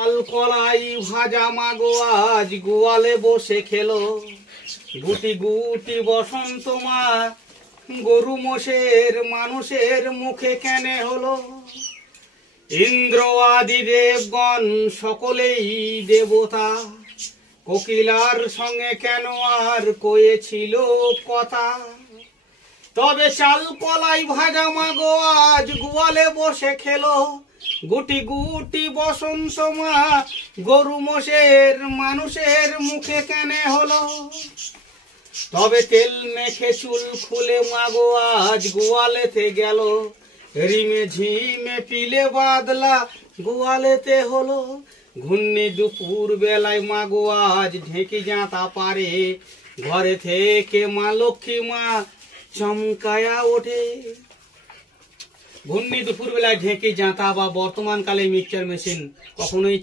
চাল কলাই ভাজা মাগো আজ গোয়ালে বসে খেলো, গুটি গুটি বসন্ত মা গরু মোষের মানুষের মুখে কেনে হলো। ইন্দ্র আদি দেবগণ সকলেই দেবতা, কোকিলার সঙ্গে কেন আর কয়েছিল কথা। তবে চাল কলাই ভাজা মাগো আজ গোয়ালে বসে খেলো, গুটি গুটি বসন্ত মা গরু মোষের মানুষের মুখে কেনে হলো। তবে তেল মেখে চুল খুলে মাগো আজ গোয়ালেতে গেল, রিমে ঝিমে পিলে বাদলা গোয়ালেতে হলো। ঘূর্ণি দুপুর বেলায় মাগো আজ ঢেঁকি জাঁতা পারে, ঘরে থেকে মা লক্ষ্মী মা চমকায়া ওঠে। ঘূর্ণি দুপুর বেলায় ঢেঁকি জাঁতা বা বর্তমান কালে মিক্সচার মেশিন কখনোই